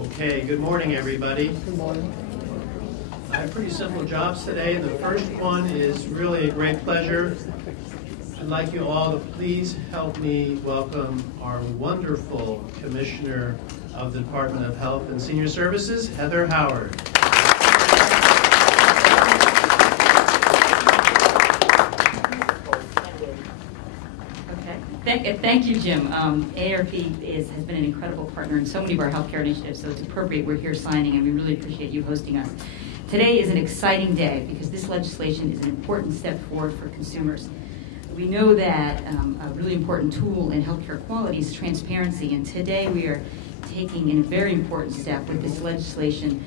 Okay, good morning, everybody. Good morning. I have pretty simple jobs today. The first one is really a great pleasure. I'd like you all to please help me welcome our wonderful Commissioner of the Department of Health and Senior Services, Heather Howard. Thank you, Jim. AARP has been an incredible partner in so many of our healthcare initiatives, so it's appropriate we're here signing, and we really appreciate you hosting us. Today is an exciting day because this legislation is an important step forward for consumers. We know that a really important tool in healthcare quality is transparency, and today we are taking a very important step with this legislation.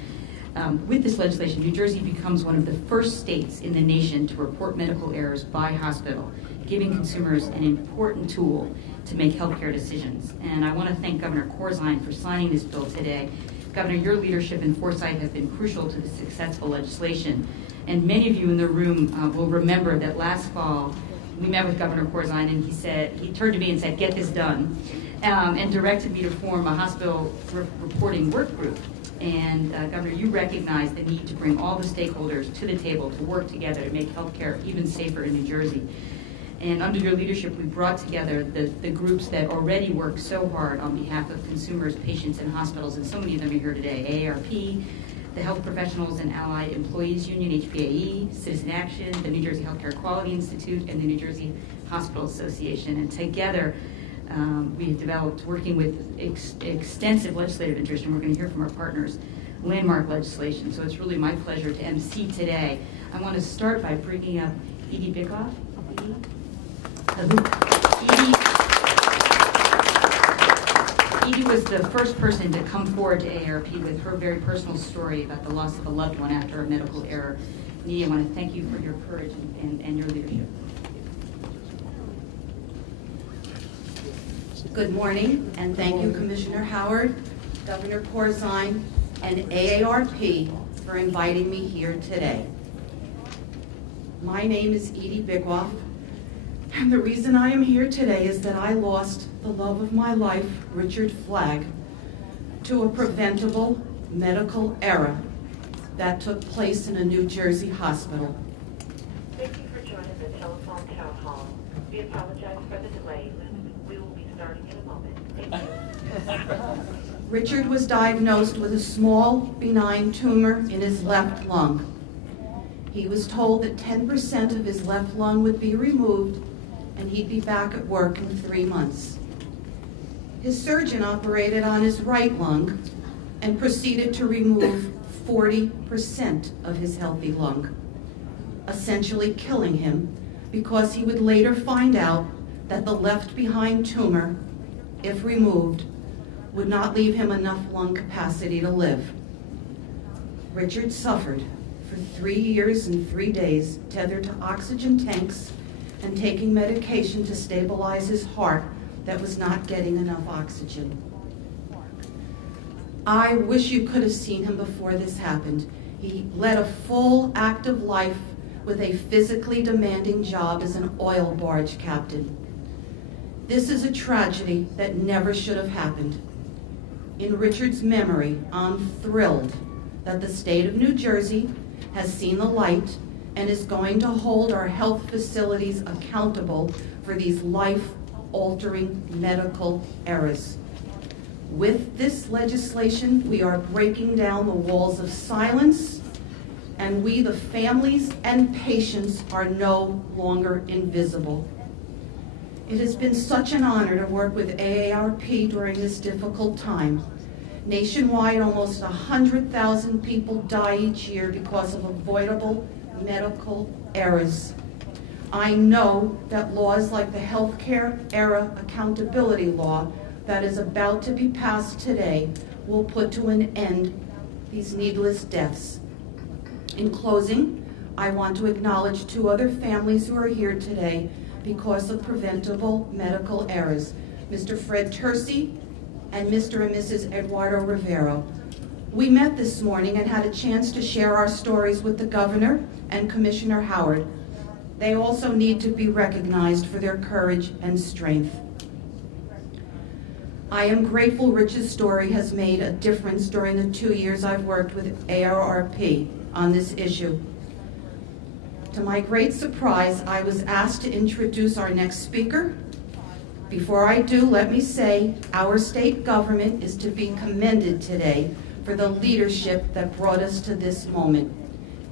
New Jersey becomes one of the first states in the nation to report medical errors by hospital, giving consumers an important tool to make healthcare decisions. And I want to thank Governor Corzine for signing this bill today. Governor, your leadership and foresight have been crucial to the successful legislation. And many of you in the room will remember that last fall, we met with Governor Corzine, and he turned to me and said, "Get this done," and directed me to form a hospital reporting work group. And Governor, you recognize the need to bring all the stakeholders to the table to work together to make healthcare even safer in New Jersey. And under your leadership, we brought together the groups that already work so hard on behalf of consumers, patients, and hospitals, and so many of them are here today. AARP, the Health Professionals and Allied Employees Union, HPAE, Citizen Action, the New Jersey Healthcare Quality Institute, and the New Jersey Hospital Association. And together, we have developed, working with extensive legislative interest, and we're going to hear from our partners, landmark legislation. So it's really my pleasure to MC today. I want to start by bringing up Edie Bickoff. Edie was the first person to come forward to AARP with her very personal story about the loss of a loved one after a medical error. Edie, I want to thank you for your courage and your leadership. Good morning, and thank you, Commissioner Howard, Governor Corzine, and AARP for inviting me here today. My name is Edie Bickoff, and the reason I am here today is that I lost the love of my life, Richard Flagg, to a preventable medical error that took place in a New Jersey hospital. Thank you for joining the telephone town hall. We apologize for the delay. We will be starting in a moment. Thank you. Richard was diagnosed with a small, benign tumor in his left lung. He was told that 10% of his left lung would be removed and he'd be back at work in 3 months. His surgeon operated on his right lung and proceeded to remove 40% of his healthy lung, essentially killing him because he would later find out that the left behind tumor, if removed, would not leave him enough lung capacity to live. Richard suffered for 3 years and 3 days, tethered to oxygen tanks and taking medication to stabilize his heart that was not getting enough oxygen. I wish you could have seen him before this happened. He led a full, active life with a physically demanding job as an oil barge captain. This is a tragedy that never should have happened. In Richard's memory, I'm thrilled that the state of New Jersey has seen the light and is going to hold our health facilities accountable for these life-altering medical errors. With this legislation, we are breaking down the walls of silence, and we, the families and patients, are no longer invisible. It has been such an honor to work with AARP during this difficult time. Nationwide, almost 100,000 people die each year because of avoidable medical errors. I know that laws like the Healthcare Error Accountability Law that is about to be passed today will put to an end these needless deaths. In closing, I want to acknowledge 2 other families who are here today because of preventable medical errors, Mr. Fred Tercy and Mr. and Mrs. Eduardo Rivero. We met this morning and had a chance to share our stories with the Governor and Commissioner Howard. They also need to be recognized for their courage and strength. I am grateful Rich's story has made a difference during the 2 years I've worked with AARP on this issue. To my great surprise, I was asked to introduce our next speaker. Before I do, let me say our state government is to be commended today for the leadership that brought us to this moment.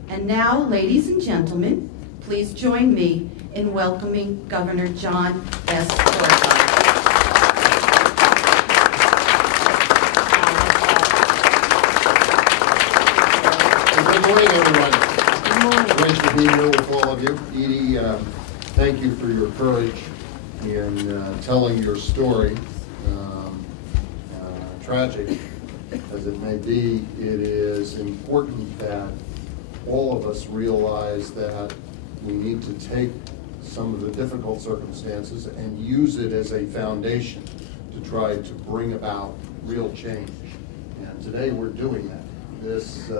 And now, ladies and gentlemen, please join me in welcoming Governor John S. Corzine. Good morning, everyone. Good morning. Great to be here with all of you. Edie, thank you for your courage in telling your story. Tragic as it may be, it is important that all of us realize that we need to take some of the difficult circumstances and use it as a foundation to try to bring about real change. And today we're doing that. This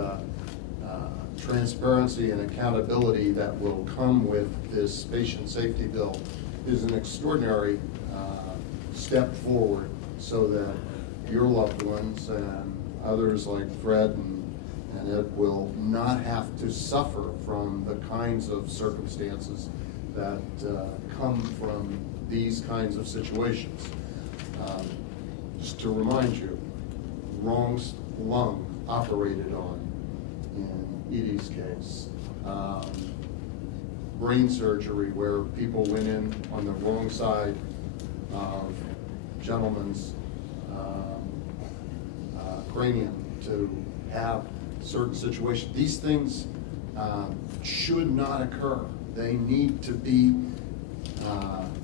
transparency and accountability that will come with this patient safety bill is an extraordinary step forward so that your loved ones and others like Fred and it will not have to suffer from the kinds of circumstances that come from these kinds of situations. Just to remind you, wrong lung operated on in Edie's case. Brain surgery where people went in on the wrong side of gentleman's cranium to have certain situations. These things should not occur. They need to be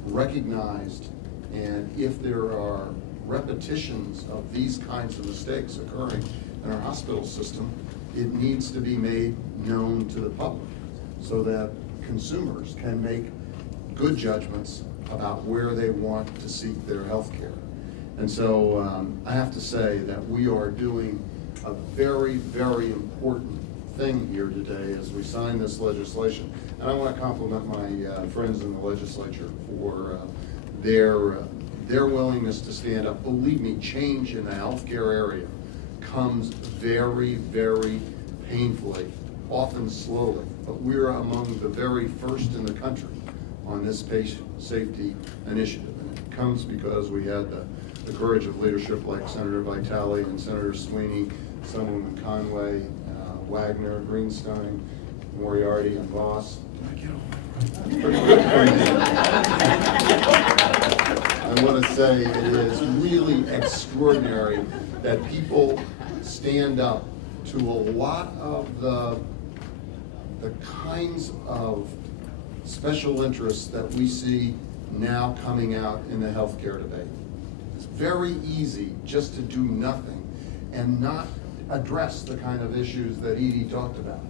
recognized, and if there are repetitions of these kinds of mistakes occurring in our hospital system, it needs to be made known to the public so that consumers can make good judgments about where they want to seek their health care. And so I have to say that we are doing a very, very important thing here today as we sign this legislation. And I want to compliment my friends in the legislature for their willingness to stand up. Believe me, change in the healthcare area comes very, very painfully, often slowly. But we're among the very first in the country on this patient safety initiative. And it comes because we had the courage of leadership like Senator Vitale and Senator Sweeney, Assemblyman Conway, Wagner, Greenstein, Moriarty, and Voss. I want to say it is really extraordinary that people stand up to a lot of the kinds of special interests that we see now coming out in the healthcare debate. It's very easy just to do nothing and not address the kind of issues that Edie talked about,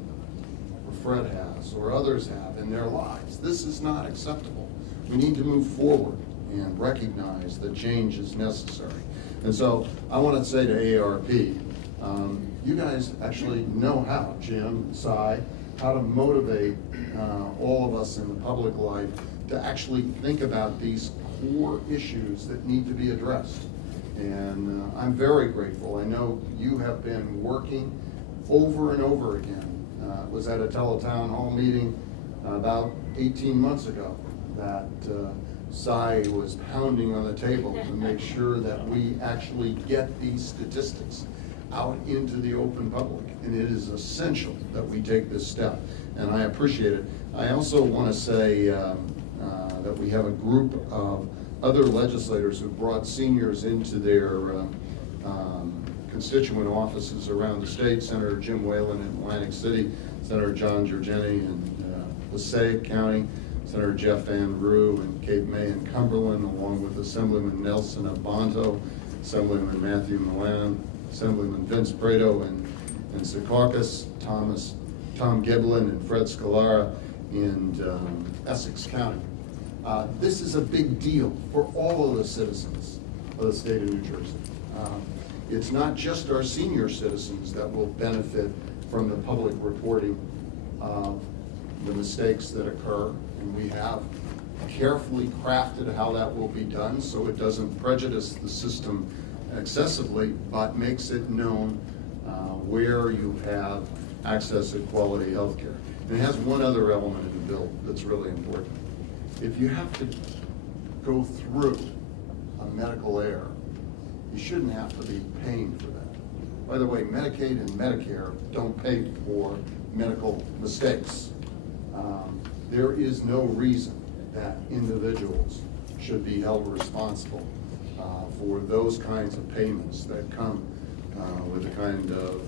or Fred has, or others have in their lives. This is not acceptable. We need to move forward and recognize that change is necessary. And so I want to say to AARP, you guys actually know how, Jim, Cy, how to motivate all of us in the public life to actually think about these core issues that need to be addressed. And I'm very grateful. I know you have been working over and over again. Was at a teletown hall meeting about 18 months ago that Cy was pounding on the table to make sure that we actually get these statistics out into the open public. And it is essential that we take this step, and I appreciate it. I also want to say that we have a group of other legislators who brought seniors into their constituent offices around the state. Senator Jim Whalen in Atlantic City, Senator John Giorgeni in Passaic County, Senator Jeff Van Roo in Cape May and Cumberland, along with Assemblyman Nelson of Bonto, Assemblyman Matthew Milan, Assemblyman Vince Prado in Secaucus, Tom Giblin and Fred Scalara in Essex County. This is a big deal for all of the citizens of the state of New Jersey. It's not just our senior citizens that will benefit from the public reporting of the mistakes that occur, and we have carefully crafted how that will be done so it doesn't prejudice the system excessively, but makes it known where you have access to quality health care. And it has one other element in the bill that's really important. If you have to go through a medical error, you shouldn't have to be paying for that. By the way, Medicaid and Medicare don't pay for medical mistakes. There is no reason that individuals should be held responsible for those kinds of payments that come with the kind of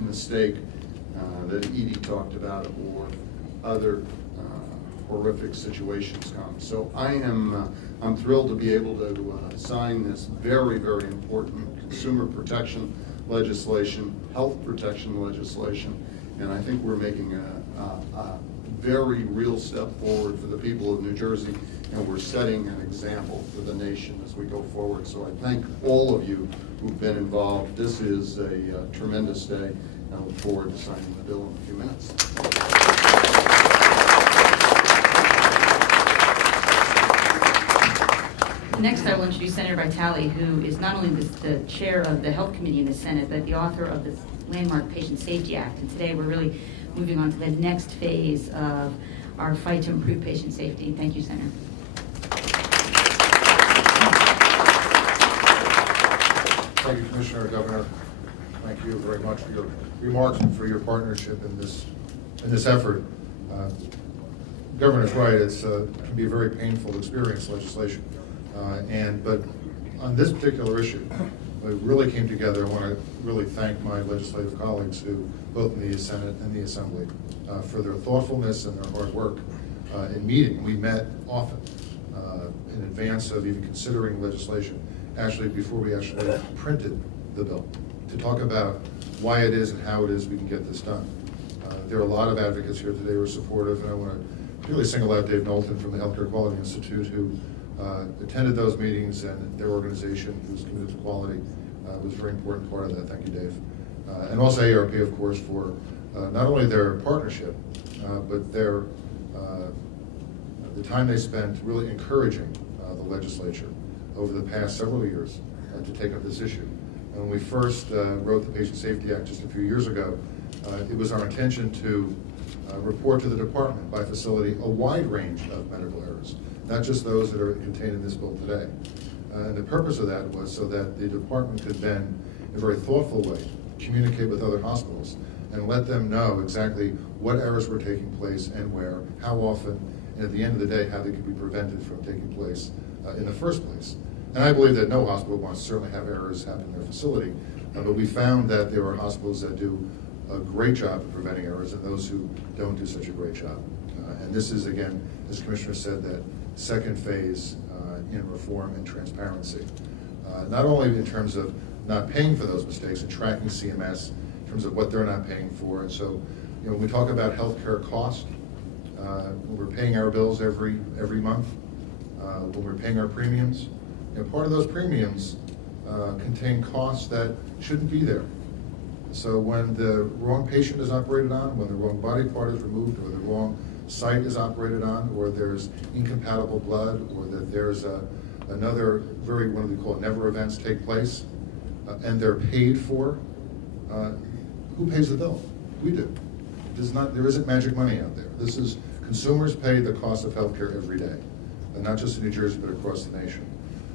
mistake that Edie talked about, or other horrific situations come. So I'm thrilled to be able to sign this very, very important consumer protection legislation, health protection legislation, and I think we're making a very real step forward for the people of New Jersey, and we're setting an example for the nation as we go forward. So I thank all of you who've been involved. This is a tremendous day, and I look forward to signing the bill in a few minutes. Next, I will introduce Senator Vitale, who is not only the chair of the Health Committee in the Senate, but the author of the landmark Patient Safety Act. And today we're really moving on to the next phase of our fight to improve patient safety. Thank you, Senator. Thank you, Commissioner, Governor. Thank you very much for your remarks and for your partnership in this effort. Governor's right; it can be a very painful experience, legislation. But on this particular issue, we really came together. I want to really thank my legislative colleagues, who both in the Senate and the Assembly, for their thoughtfulness and their hard work in meeting. We met often in advance of even considering legislation, actually before we actually printed the bill, to talk about why it is and how it is we can get this done. There are a lot of advocates here today who are supportive, and I want to really single out Dave Knowlton from the Healthcare Quality Institute, who attended those meetings, and their organization, who's committed to quality, was a very important part of that. Thank you, Dave. And also ARP, of course, for not only their partnership, but their the time they spent really encouraging the legislature over the past several years to take up this issue. And when we first wrote the Patient Safety Act just a few years ago, it was our intention to report to the department by facility a wide range of medical errors, not just those that are contained in this bill today. And the purpose of that was so that the department could then, in a very thoughtful way, communicate with other hospitals and let them know exactly what errors were taking place and where, how often, and at the end of the day, how they could be prevented from taking place in the first place. And I believe that no hospital wants to certainly have errors happen in their facility, but we found that there are hospitals that do a great job of preventing errors and those who don't do such a great job. And this is, again, as Commissioner said, that second phase in reform and transparency. Not only in terms of not paying for those mistakes and tracking CMS in terms of what they're not paying for. And so, when we talk about healthcare cost, when we're paying our bills every month, when we're paying our premiums, part of those premiums contain costs that shouldn't be there. So when the wrong patient is operated on, when the wrong body part is removed, or the wrong site is operated on, or there's incompatible blood, or that there's another what we call never events take place, and they're paid for, who pays the bill? We do. There isn't magic money out there. This is, consumers pay the cost of healthcare every day, and not just in New Jersey, but across the nation.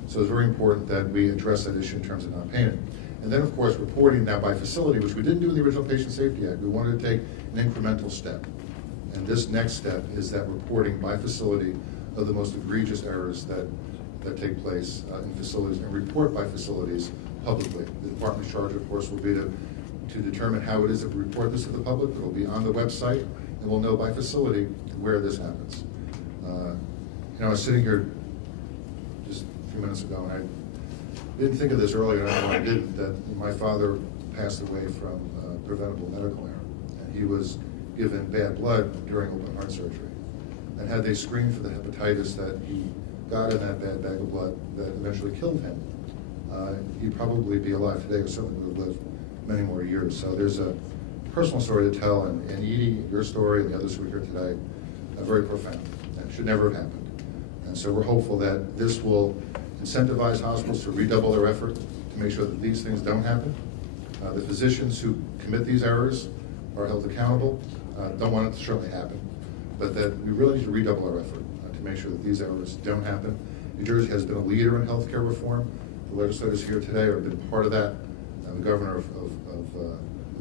So it's very important that we address that issue in terms of non-payment. And then, of course, reporting now by facility, which we didn't do in the original Patient Safety Act. We wanted to take an incremental step. And this next step is that reporting by facility of the most egregious errors that take place in facilities, and report by facilities publicly. The department's charge, of course, will be to determine how it is that we report this to the public. It will be on the website, and we'll know by facility where this happens. I was sitting here just a few minutes ago, and I didn't think of this earlier, and I know I didn't, that my father passed away from preventable medical error, and he was given bad blood during open heart surgery. And had they screened for the hepatitis that he got in that bad bag of blood that eventually killed him, he'd probably be alive today, or certainly would have lived many more years. So there's a personal story to tell, and Edie, your story, and the others who are here today, are very profound. That should never have happened. And so we're hopeful that this will incentivize hospitals to redouble their effort to make sure that these things don't happen. The physicians who commit these errors are held accountable. Don't want it to certainly happen, but that we really need to redouble our effort to make sure that these errors don't happen. New Jersey has been a leader in healthcare reform. The legislators here today have been part of that. The governor of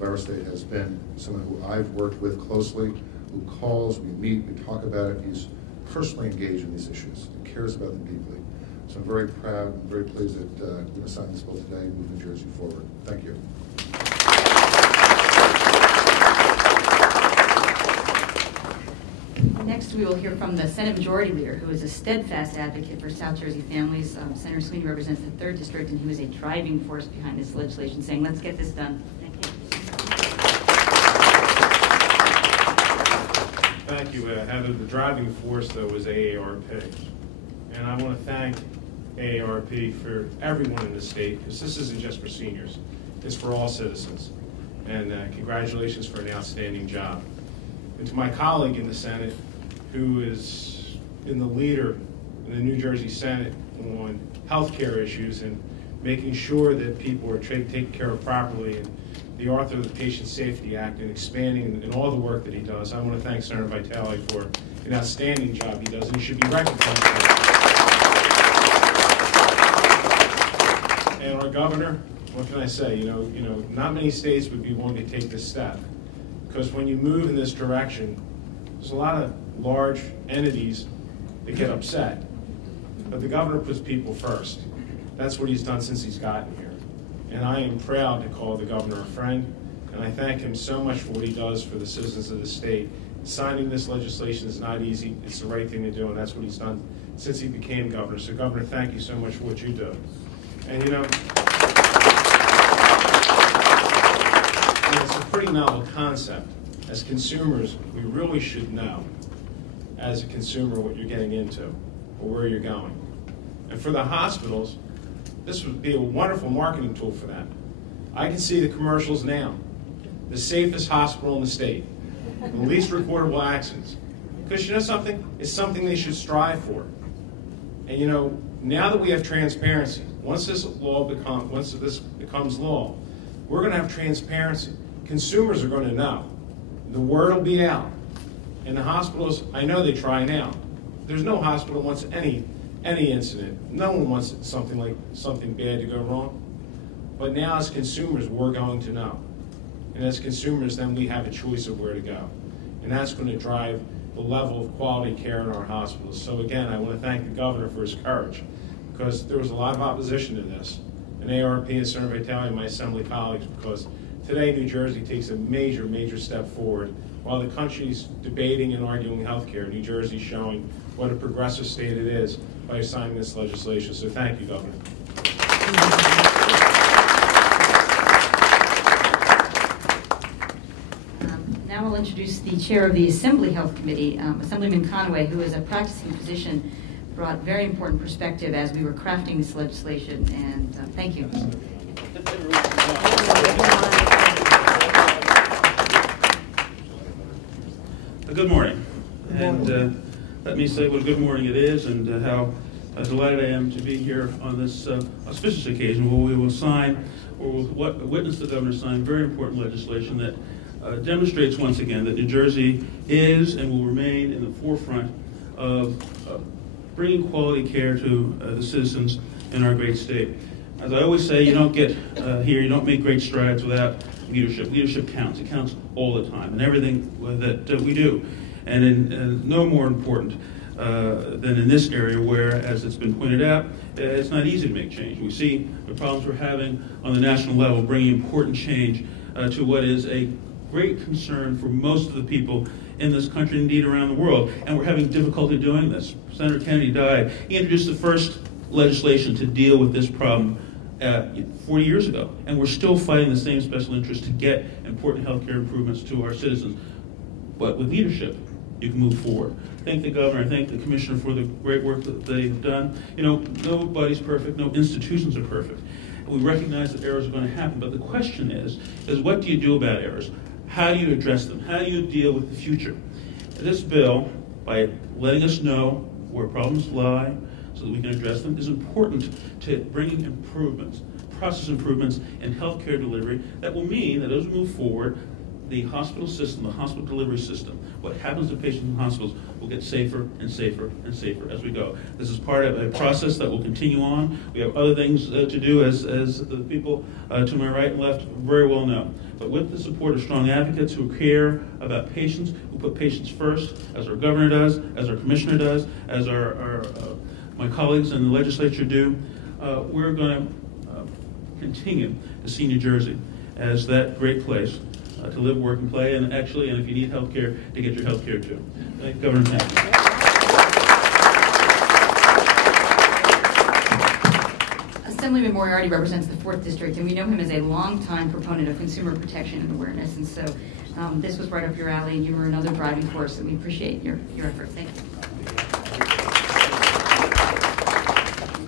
our state has been someone who I've worked with closely, who calls, we meet, we talk about it. He's personally engaged in these issues. He cares about them deeply. So I'm very proud and very pleased that we're going to sign this bill today and move New Jersey forward. Thank you. Next, we will hear from the Senate Majority Leader, who is a steadfast advocate for South Jersey families. Senator Sweeney represents the 3rd District, and he was a driving force behind this legislation, saying, let's get this done. Thank you. Thank you, Heather. The driving force, though, was AARP. And I want to thank AARP for everyone in the state, because this isn't just for seniors. It's for all citizens. And congratulations for an outstanding job. And to my colleague in the Senate, who is in the leader in the New Jersey Senate on health care issues and making sure that people are taken care of properly, and the author of the Patient Safety Act, and expanding and all the work that he does. I want to thank Senator Vitale for an outstanding job he does, and he should be recognized for that. And our governor, what can I say? You know, not many states would be willing to take this step, because when you move in this direction, there's a lot of large entities that get upset. But the governor puts people first. That's what he's done since he's gotten here. And I am proud to call the governor a friend, and I thank him so much for what he does for the citizens of the state. Signing this legislation is not easy. It's the right thing to do, and that's what he's done since he became governor. So, Governor, thank you so much for what you do. And, you know, it's a pretty novel concept. As consumers, we really should know, as a consumer, what you're getting into or where you're going. And for the hospitals, this would be a wonderful marketing tool for them. I can see the commercials now. The safest hospital in the state, the least recordable accidents. Because you know something? It's something they should strive for. And you know, now that we have transparency, once this becomes law, we're going to have transparency. Consumers are going to know. The word will be out. And the hospitals, I know they try now. There's no hospital wants any incident. No one wants something bad to go wrong. But now as consumers, we're going to know. And as consumers, then we have a choice of where to go. And that's going to drive the level of quality care in our hospitals. So again, I want to thank the governor for his courage, because there was a lot of opposition to this. And AARP and Senator Vitale and my assembly colleagues, because today New Jersey takes a major, major step forward. While the country's debating and arguing health care, New Jersey's showing what a progressive state it is by signing this legislation. So thank you, Governor. Now I'll introduce the chair of the Assembly Health Committee, Assemblyman Conaway, who is a practicing physician, brought very important perspective as we were crafting this legislation, and thank you. Good morning. And let me say what a good morning it is, and how delighted I am to be here on this auspicious occasion where we will sign, or will witness the governor sign very important legislation that demonstrates once again that New Jersey is and will remain in the forefront of bringing quality care to the citizens in our great state. As I always say, you don't get here, you don't make great strides without leadership. Leadership counts. It counts all the time in everything that we do. And no more important than in this area where, as it's been pointed out, it's not easy to make change. We see the problems we're having on the national level, bringing important change to what is a great concern for most of the people in this country, indeed around the world. And we're having difficulty doing this. Senator Kennedy died. He introduced the first legislation to deal with this problem 40 years ago, and we're still fighting the same special interest to get important health care improvements to our citizens. But with leadership, you can move forward. Thank the governor, thank the commissioner for the great work that they've done. You know, nobody's perfect, no institutions are perfect. We recognize that errors are going to happen, but the question is what do you do about errors? How do you address them? How do you deal with the future? This bill, by letting us know where problems lie so that we can address them is important to bringing improvements, process improvements in healthcare delivery that will mean that as we move forward, the hospital system, the hospital delivery system, what happens to patients in hospitals will get safer and safer and safer as we go. This is part of a process that will continue on. We have other things to do, as the people to my right and left very well know. But with the support of strong advocates who care about patients, who put patients first, as our governor does, as our commissioner does, as my colleagues in the legislature do, we're going to continue to see New Jersey as that great place to live, work, and play, and if you need health care, to get your health care too. Governor, thank you. Assemblyman Moriarty represents the 4th District, and we know him as a longtime proponent of consumer protection and awareness, and so this was right up your alley, and you were another driving force, and we appreciate your efforts. Thank you.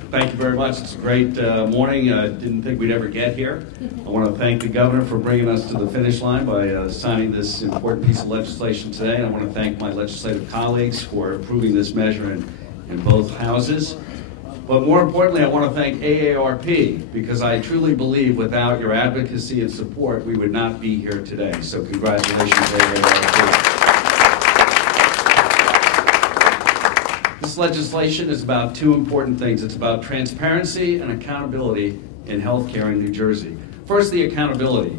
Thank you very much. It's a great morning. I didn't think we'd ever get here. I want to thank the governor for bringing us to the finish line by signing this important piece of legislation today. And I want to thank my legislative colleagues for approving this measure in both houses. But more importantly, I want to thank AARP, because I truly believe without your advocacy and support, we would not be here today. So congratulations, AARP. This legislation is about two important things. It's about transparency and accountability in healthcare in New Jersey. First, the accountability.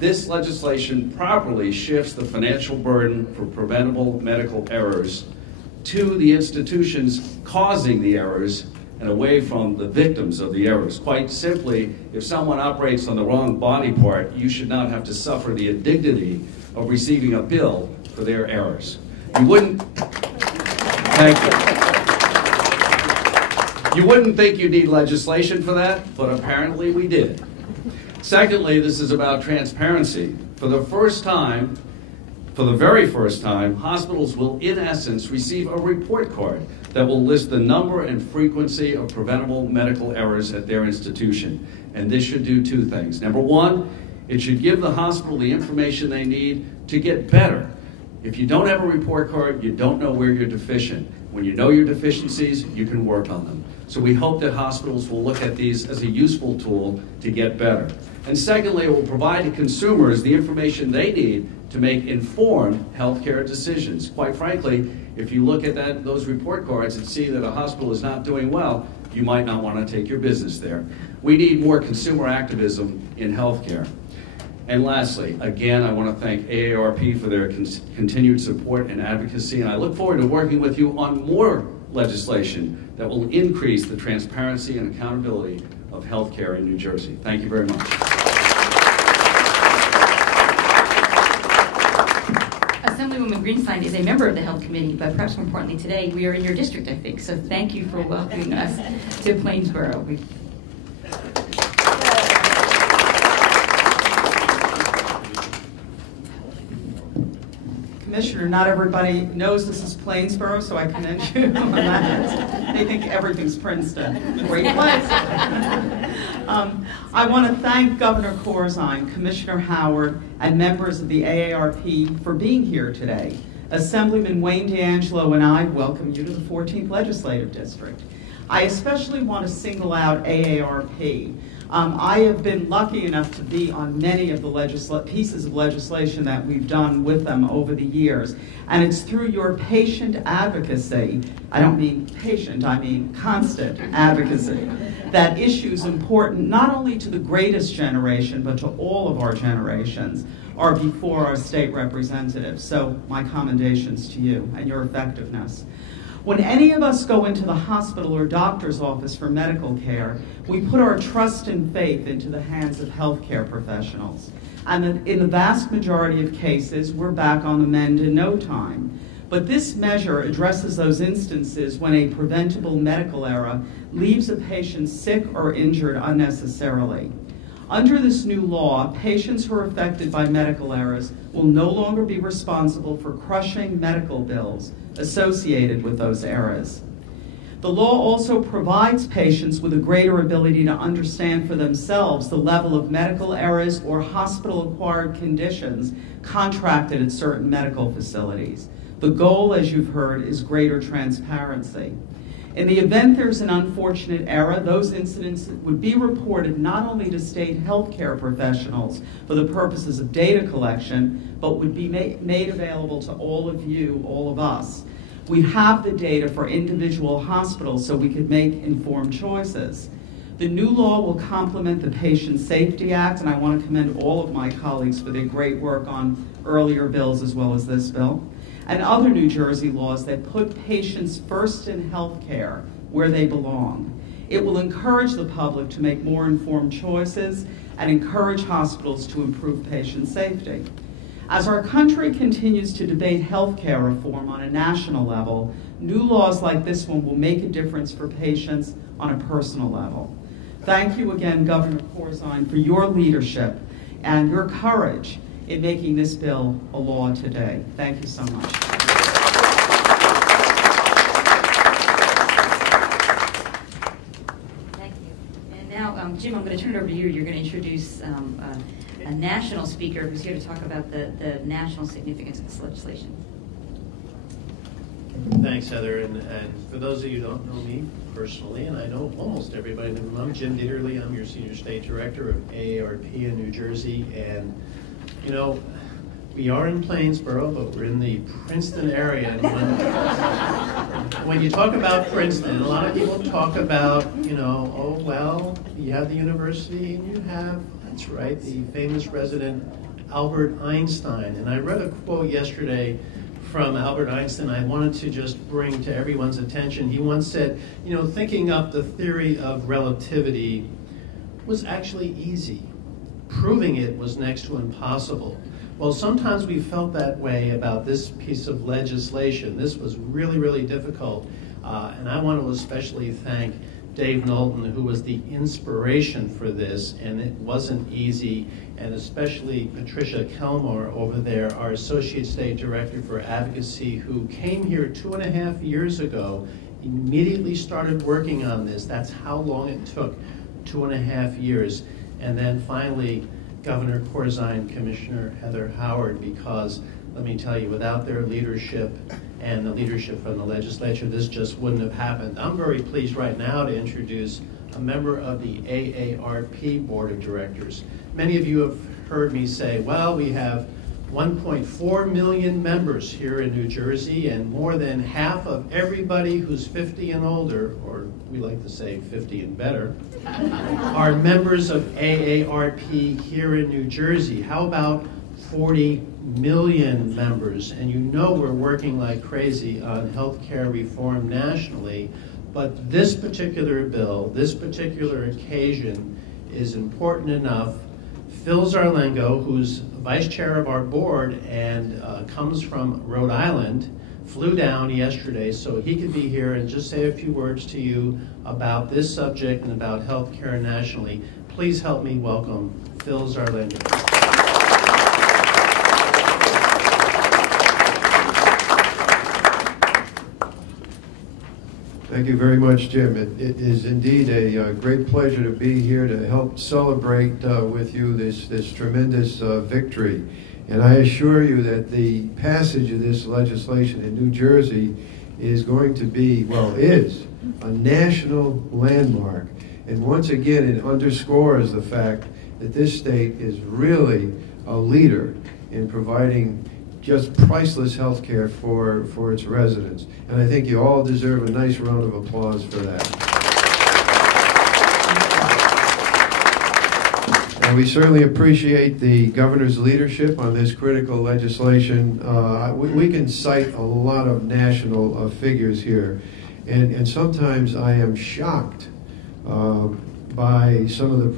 This legislation properly shifts the financial burden for preventable medical errors to the institutions causing the errors and away from the victims of the errors. Quite simply, if someone operates on the wrong body part, you should not have to suffer the indignity of receiving a bill for their errors. You wouldn't... Thank you. You wouldn't think you need legislation for that, but apparently we did. Secondly, this is about transparency. For the very first time, hospitals will, in essence, receive a report card that will list the number and frequency of preventable medical errors at their institution. And this should do two things. Number one, it should give the hospital the information they need to get better. If you don't have a report card, you don't know where you're deficient. When you know your deficiencies, you can work on them. So we hope that hospitals will look at these as a useful tool to get better. And secondly, it will provide to consumers the information they need to make informed healthcare decisions. Quite frankly, if you look at those report cards and see that a hospital is not doing well, you might not want to take your business there. We need more consumer activism in healthcare. And lastly, again, I want to thank AARP for their continued support and advocacy, and I look forward to working with you on more legislation that will increase the transparency and accountability of healthcare in New Jersey. Thank you very much. Assemblywoman Greenstein is a member of the Health Committee, but perhaps more importantly today, we are in your district, I think. So thank you for welcoming us to Plainsboro. Commissioner, not everybody knows this is Plainsboro, so I commend you on that. They think everything's Princeton. Great place. I want to thank Governor Corzine, Commissioner Howard, and members of the AARP for being here today. Assemblyman Wayne D'Angelo and I welcome you to the 14th Legislative District. I especially want to single out AARP. I have been lucky enough to be on many of the pieces of legislation that we've done with them over the years. And it's through your patient advocacy, I don't mean patient, I mean constant advocacy, that issues important not only to the greatest generation, but to all of our generations are before our state representatives. So my commendations to you and your effectiveness. When any of us go into the hospital or doctor's office for medical care, we put our trust and faith into the hands of healthcare professionals. And in the vast majority of cases, we're back on the mend in no time. But this measure addresses those instances when a preventable medical error leaves a patient sick or injured unnecessarily. Under this new law, patients who are affected by medical errors will no longer be responsible for crushing medical bills associated with those errors. The law also provides patients with a greater ability to understand for themselves the level of medical errors or hospital-acquired conditions contracted at certain medical facilities. The goal, as you've heard, is greater transparency. In the event there's an unfortunate error, those incidents would be reported not only to state healthcare professionals for the purposes of data collection, but would be made available to all of you, all of us. We have the data for individual hospitals so we could make informed choices. The new law will complement the Patient Safety Act, and I want to commend all of my colleagues for their great work on earlier bills as well as this bill, and other New Jersey laws that put patients first in health care where they belong. It will encourage the public to make more informed choices and encourage hospitals to improve patient safety. As our country continues to debate health care reform on a national level, new laws like this one will make a difference for patients on a personal level. Thank you again, Governor Corzine, for your leadership and your courage in making this bill a law today. Thank you so much. Thank you. And now, Jim, I'm going to turn it over to you. You're going to introduce a national speaker who's here to talk about the national significance of this legislation. Thanks, Heather. And for those of you who don't know me personally, and I know almost everybody in the room, I'm Jim Dieterle. I'm your Senior State Director of AARP in New Jersey. And, you know, we are in Plainsboro, but we're in the Princeton area. And when you talk about Princeton, a lot of people talk about, you know, oh, well, you have the university and you have, that's right, the famous resident Albert Einstein. And I read a quote yesterday from Albert Einstein I wanted to just bring to everyone's attention. He once said, you know, thinking up the theory of relativity was actually easy. Proving it was next to impossible. Well, sometimes we felt that way about this piece of legislation. This was really, really difficult. And I want to especially thank Dave Knowlton, who was the inspiration for this, and it wasn't easy, and especially Patricia Kelmore over there, our Associate State Director for Advocacy, who came here 2.5 years ago, immediately started working on this. That's how long it took, 2.5 years. And then finally, Governor Corzine, Commissioner Heather Howard, because let me tell you, without their leadership and the leadership from the legislature, this just wouldn't have happened. I'm very pleased right now to introduce a member of the AARP Board of Directors. Many of you have heard me say, well, we have 1.4 million members here in New Jersey, and more than half of everybody who's 50 and older, or we like to say 50 and better, are members of AARP here in New Jersey. How about 40 million members? And you know we're working like crazy on healthcare reform nationally, but this particular bill, this particular occasion is important enough. Phil Zarlengo, who's vice chair of our board and comes from Rhode Island, flew down yesterday so he could be here and just say a few words to you about this subject and about healthcare nationally. Please help me welcome Phil Zarlengo. Thank you very much, Jim. It is indeed a great pleasure to be here to help celebrate with you this tremendous victory. And I assure you that the passage of this legislation in New Jersey is going to be, well, is a national landmark. And once again, it underscores the fact that this state is really a leader in providing just priceless health care for its residents. And I think you all deserve a nice round of applause for that. And we certainly appreciate the governor's leadership on this critical legislation. We can cite a lot of national figures here. And sometimes I am shocked by some of the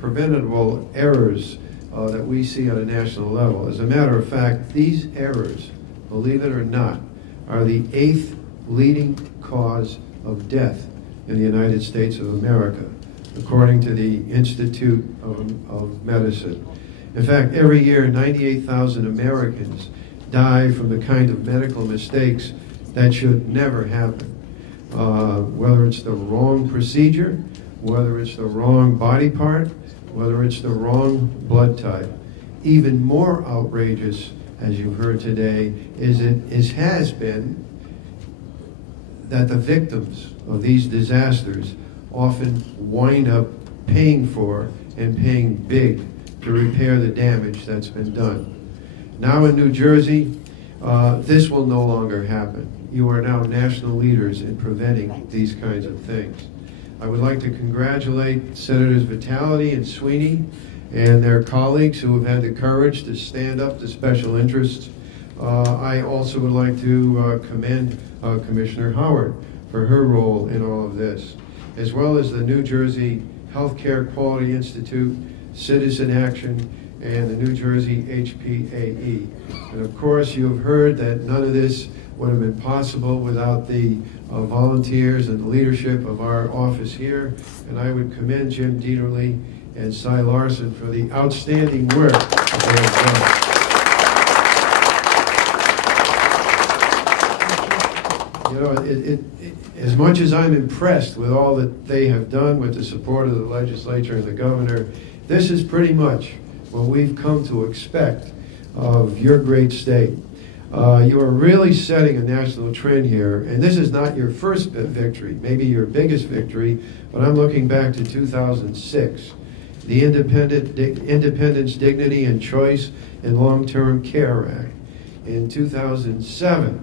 preventable errors that we see at a national level. As a matter of fact, these errors, believe it or not, are the 8th leading cause of death in the United States of America, according to the Institute of Medicine. In fact, every year, 98,000 Americans die from the kind of medical mistakes that should never happen. Whether it's the wrong procedure, whether it's the wrong body part, whether it's the wrong blood type. Even more outrageous as you've heard today, has been that the victims of these disasters often wind up paying for and paying big to repair the damage that's been done. Now in New Jersey, this will no longer happen. You are now national leaders in preventing these kinds of things. I would like to congratulate Senators Vitale and Sweeney and their colleagues who have had the courage to stand up to special interests. I also would like to commend Commissioner Howard for her role in all of this, as well as the New Jersey Healthcare Quality Institute, Citizen Action, and the New Jersey HPAE. And of course, you have heard that none of this would have been possible without the volunteers and the leadership of our office here. And I would commend Jim Dieterle and Cy Larson for the outstanding work that they have done. You know, as much as I'm impressed with all that they have done with the support of the legislature and the governor, this is pretty much what we've come to expect of your great state. You are really setting a national trend here, and this is not your first victory, maybe your biggest victory, but I'm looking back to 2006, the Independence, Dignity, and Choice in Long-Term Care Act. In 2007,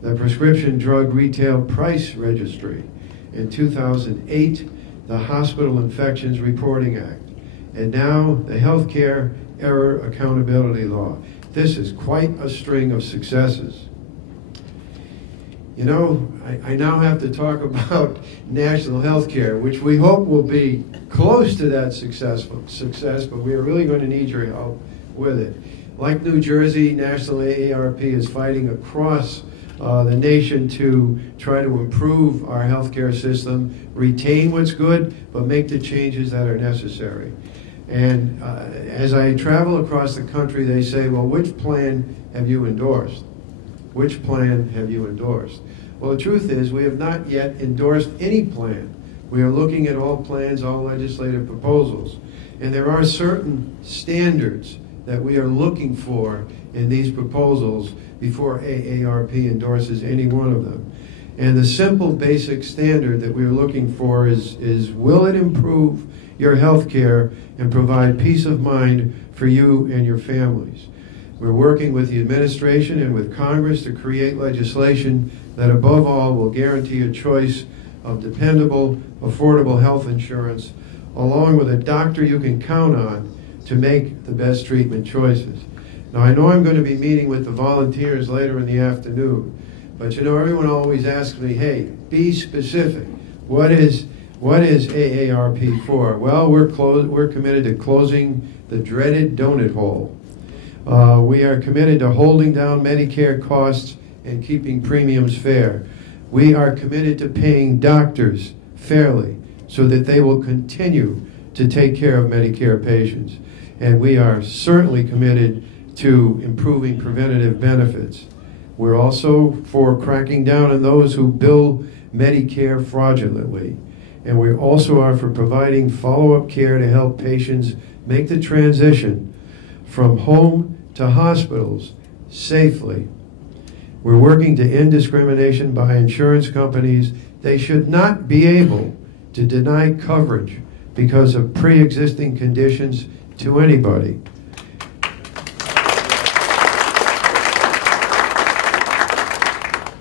the Prescription Drug Retail Price Registry. In 2008, the Hospital Infections Reporting Act. And now, the Healthcare Error Accountability Law. This is quite a string of successes. You know, I now have to talk about national health care, which we hope will be close to that success, but we are really going to need your help with it. Like New Jersey, National AARP is fighting across the nation to try to improve our healthcare system, retain what's good, but make the changes that are necessary. And as I travel across the country, they say, well, which plan have you endorsed? Which plan have you endorsed? Well, the truth is we have not yet endorsed any plan. We are looking at all plans, all legislative proposals. And there are certain standards that we are looking for in these proposals before AARP endorses any one of them. And the simple basic standard that we are looking for is will it improve your health care and provide peace of mind for you and your families? We're working with the administration and with Congress to create legislation that above all will guarantee a choice of dependable, affordable health insurance, along with a doctor you can count on to make the best treatment choices. Now, I know I'm going to be meeting with the volunteers later in the afternoon, but you know, everyone always asks me, hey, be specific. What is AARP for? Well, we're committed to closing the dreaded donut hole. We are committed to holding down Medicare costs and keeping premiums fair. We are committed to paying doctors fairly so that they will continue to take care of Medicare patients. And we are certainly committed to improving preventative benefits. We're also for cracking down on those who bill Medicare fraudulently. And we also are for providing follow-up care to help patients make the transition from home to hospitals safely. We're working to end discrimination by insurance companies. They should not be able to deny coverage because of pre-existing conditions to anybody.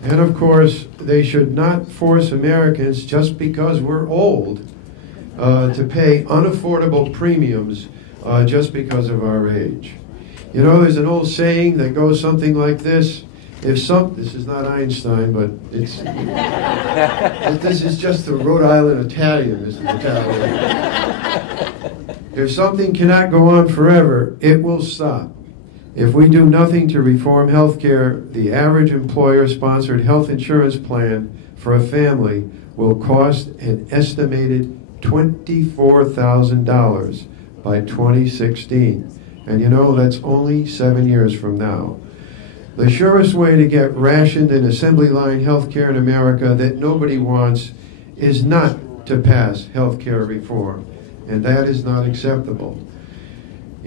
And of course, they should not force Americans, just because we're old, to pay unaffordable premiums just because of our age. You know, there's an old saying that goes something like this. This is not Einstein, but it's this is just the Rhode Island Italian, Mr. Italian. If something cannot go on forever, it will stop. If we do nothing to reform health care, the average employer-sponsored health insurance plan for a family will cost an estimated $24,000 by 2016. And you know, that's only 7 years from now. The surest way to get rationed and assembly line health care in America that nobody wants is not to pass health care reform. And that is not acceptable.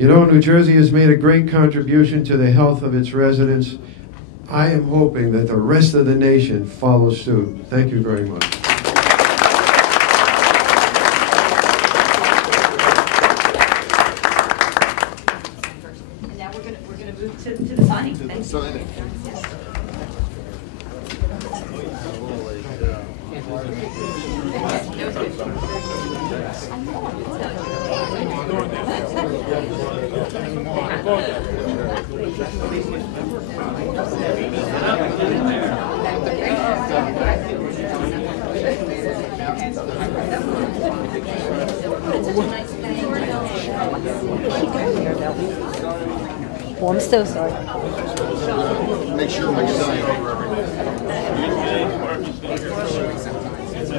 You know, New Jersey has made a great contribution to the health of its residents. I am hoping that the rest of the nation follows suit. Thank you very much. And now we're gonna move to the signing. Thank you. Oh, I'm so sorry. Make sure we sign for everyone.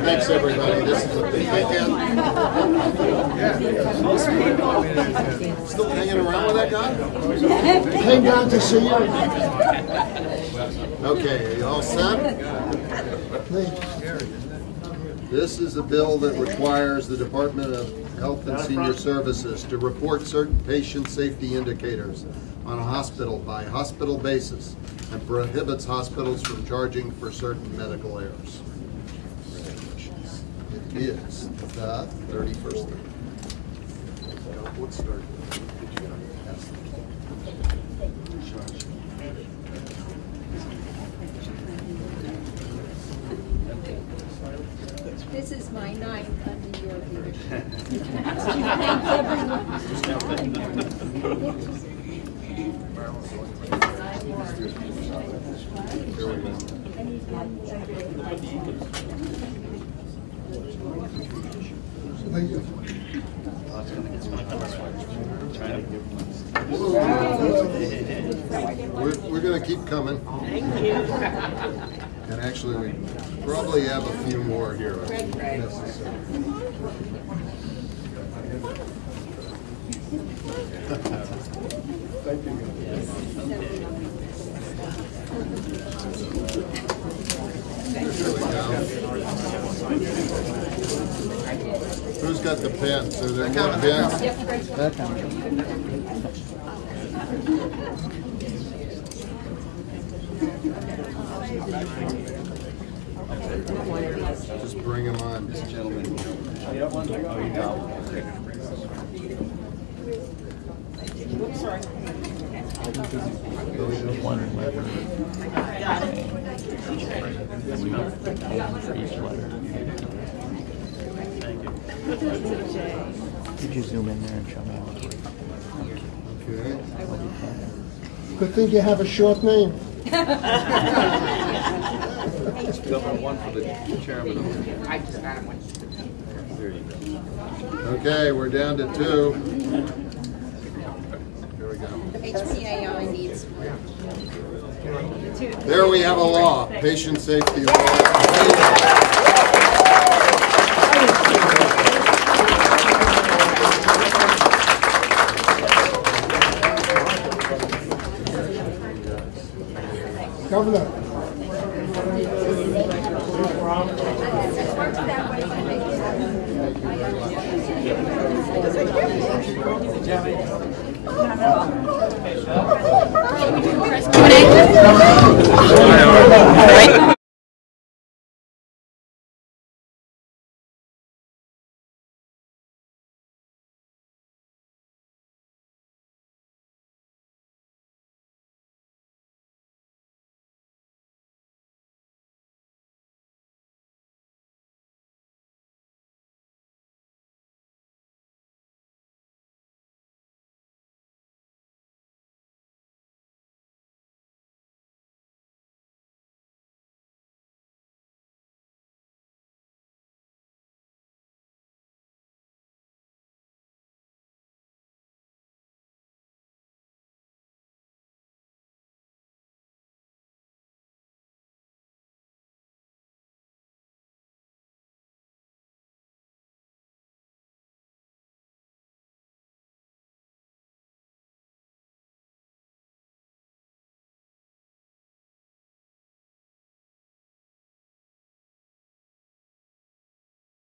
Thanks, everybody. This is a big weekend. Still hanging around with that guy? Came down to see you. Okay, are you all set? This is a bill that requires the Department of Health and Senior Services to report certain patient safety indicators on a hospital-by-hospital basis and prohibits hospitals from charging for certain medical errors. It is the 31st. Let's start. This is my ninth under your leadership. We're going to keep coming. Thank you. And actually, we probably have a few more here if necessary. Thank you. There we go. Who's got the pens? Are there more pens? Just bring them on. This gentleman. Oh, you got one? Oh, you got one. Oops, sorry. Got it. Could you zoom in there and show me? Okay. Good thing you have a short name. One for the chairman. I just got one. There you go. Okay, we're down to 2. Here we go. HPAI needs. There we have a law, patient safety law. Governor. Good